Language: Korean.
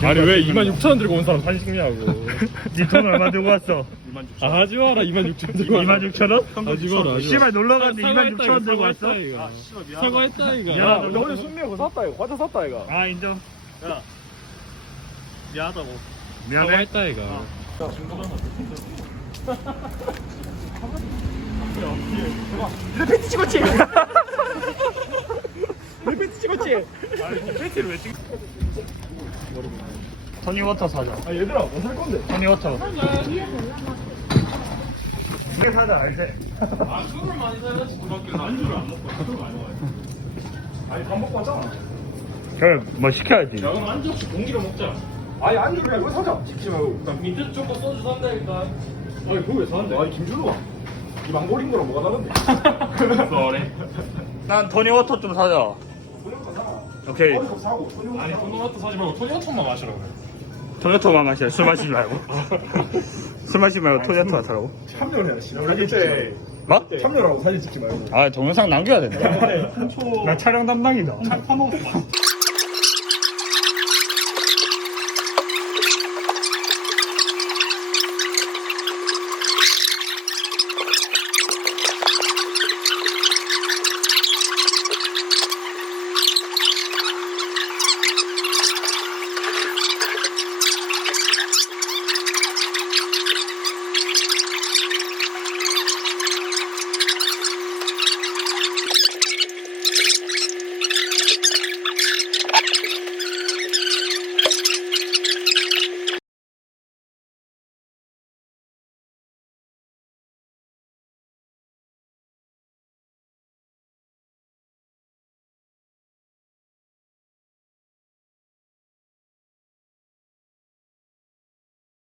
아니 왜 26,000원 들고 온 사람 사진찍냐고 니돈 네 얼마 들고 왔어? 26,000원 아 하지마라 26,000원 들고 왔어 26,000원? 하지마라 씨발 놀러갔는데 아, 26,000원 사과했다, 들고 사과했다, 왔어? 이거. 아 씨발 미안 사과했다 이거 야 근데 오늘 순미하고 샀다 이거 화자 샀다 이거 아 인정 야 미안하다고 미안해? 사과했다 이거 증거 고봐 내가 패티 찍었지? 내 패티 찍었지? 패티를 왜 찍었지? 더니워터 사자 아 얘들아 뭐살 건데? 터니워터 이게 사자 알지? 아 술을 많이 사야지 그밖에 안주를 안 먹고 술을 많이 먹어야지 아니 밥 먹고 하잖 그럼 그래, 뭐 시켜야지 야, 그럼 안주 없이 공기로 먹자 아니 안주를 왜 사자 찍지 말고 밑에 조금 소주 산다니까 아니 그거 왜 사는데? 아니 김준호가 이 망고린 거랑 뭐가 다른데? 쏘리 난 터니워터 좀 사자 오케이. 토마토 사고, 토마토 사고. 아니 토요토 사지 말고 토요토만 마시라고. 토요토만 마시라고 술 마시지 말고. 술 마시지 말고 토요토 마시라고. 참렬해야 돼. 사진 찍지. 뭐? 참렬하고 사진 찍지 말고. 아 동영상 남겨야 된다. 3초... 나 촬영 담당이다. 차파먹어